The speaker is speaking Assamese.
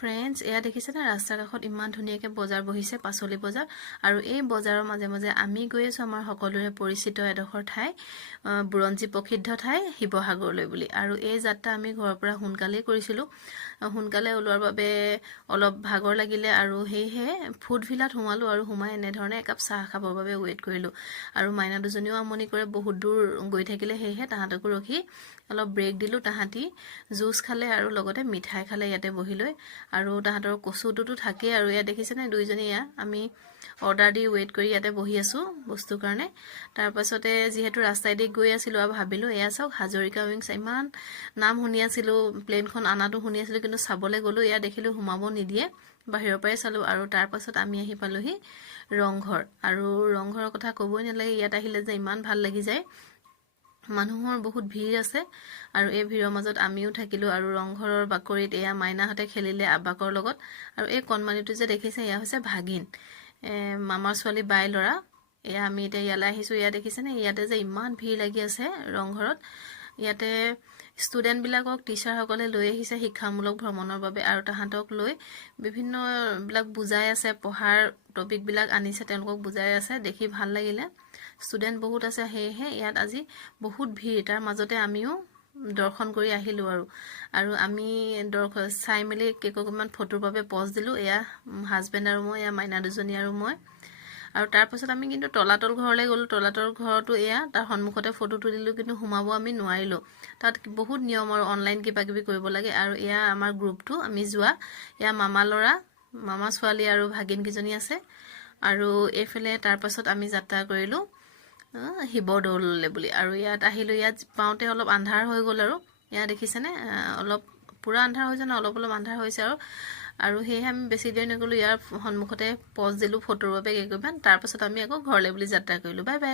ফ্ৰেণ্ডছ এয়া দেখিছেনে ৰাস্তাৰ কাষত ইমান ধুনীয়াকৈ বজাৰ বহিছে পাচলি বজাৰ আৰু এই বজাৰৰ মাজে মাজে আমি গৈ আছোঁ আমাৰ সকলোৰে পৰিচিত এডোখৰ ঠাই বুৰঞ্জী প্ৰসিদ্ধ ঠাই শিৱসাগৰলৈ বুলি আৰু এই যাত্ৰা আমি ঘৰৰ পৰা সোনকালেই কৰিছিলোঁ সোনকালে ওলোৱাৰ বাবে অলপ ভাগৰ লাগিলে আৰু সেয়েহে ফুড ভিলাত সোমালোঁ আৰু সোমাই এনেধৰণে একাপ চাহ খাবৰ বাবে ৱেইট কৰিলোঁ আৰু মাইনা দুজনীও আমনি কৰে বহুত দূৰ গৈ থাকিলে সেয়েহে তাহাঁতকো ৰখি অলপ ব্ৰেক দিলোঁ তাহাঁতি জুচ খালে আৰু লগতে মিঠাই খালে ইয়াতে বহি লৈ আৰু তাহাঁতৰ কচুটোতো থাকেই আৰু ইয়াত দেখিছেনে দুইজনী এয়া আমি অৰ্ডাৰ দি ৱেইট কৰি ইয়াতে বহি আছোঁ বস্তুৰ কাৰণে তাৰপাছতে যিহেতু ৰাস্তাইদি গৈ আছিলোঁ আৰু ভাবিলোঁ এয়া চাওক হাজৰিকা উইংছ ইমান নাম শুনি আছিলোঁ প্লেনখন আনাটো শুনি আছিলোঁ কিন্তু চাবলৈ গ'লোঁ এয়া দেখিলোঁ সোমাব নিদিয়ে বাহিৰৰ পৰাই চালোঁ আৰু তাৰপাছত আমি আহি পালোঁহি ৰংঘৰ আৰু ৰংঘৰৰ কথা ক'বই নালাগে ইয়াত আহিলে যে ইমান ভাল লাগি যায় মানুহৰ বহুত ভিৰ আছে আৰু এই ভিৰৰ মাজত আমিও থাকিলোঁ আৰু ৰংঘৰৰ বাকৰিত এয়া মাইনাহঁতে খেলিলে আব্বাকৰ লগত আৰু এই কণমানিটো যে দেখিছে এয়া হৈছে ভাগিন মামাৰ ছোৱালী বাই ল'ৰা এয়া আমি এতিয়া ইয়ালৈ আহিছোঁ এয়া দেখিছেনে ইয়াতে যে ইমান ভিৰ লাগি আছে ৰংঘৰত ইয়াতে ষ্টুডেণ্টবিলাকক টিচাৰসকলে লৈ আহিছে শিক্ষামূলক ভ্ৰমণৰ বাবে আৰু তাহাঁতক লৈ বিভিন্নবিলাক বুজাই আছে পঢ়াৰ টপিকবিলাক আনিছে তেওঁলোকক বুজাই আছে দেখি ভাল লাগিলে ষ্টুডেণ্ট বহুত আছে সেয়েহে ইয়াত আজি বহুত ভিৰ তাৰ মাজতে আমিও দৰ্শন কৰি আহিলোঁ আৰু আমি চাই মেলি কেইকমান ফটোৰ বাবে পজ দিলোঁ এয়া হাজবেণ্ড আৰু মই এয়া মাইনা দুজনী আৰু মই আৰু তাৰপাছত আমি কিন্তু তলাতল ঘৰলৈ গ'লোঁ তলাতল ঘৰতো এয়া তাৰ সন্মুখতে ফটো তুলিলোঁ কিন্তু সোমাব আমি নোৱাৰিলোঁ তাত বহুত নিয়ম আৰু অনলাইন কিবা কিবি কৰিব লাগে আৰু এয়া আমাৰ গ্ৰুপটো আমি যোৱা এয়া মামা ল'ৰা মামা ছোৱালী আৰু ভাগিনকেইজনী আছে আৰু এইফালে তাৰপাছত আমি যাত্ৰা কৰিলোঁ শিৱদৌললৈ বুলি আৰু ইয়াত আহিলোঁ ইয়াত পাওঁতে অলপ আন্ধাৰ হৈ গ'ল আৰু এয়া দেখিছেনে অলপ পূৰা আন্ধাৰ হৈছে ন অলপ আন্ধাৰ হৈছে আৰু সেয়েহে আমি বেছি দেৰি নগ'লোঁ ইয়াৰ সন্মুখতে পজ দিলোঁ ফটোৰ বাবে কেইকমান তাৰপাছত আমি আকৌ ঘৰলৈ বুলি যাত্ৰা কৰিলোঁ বাই বাই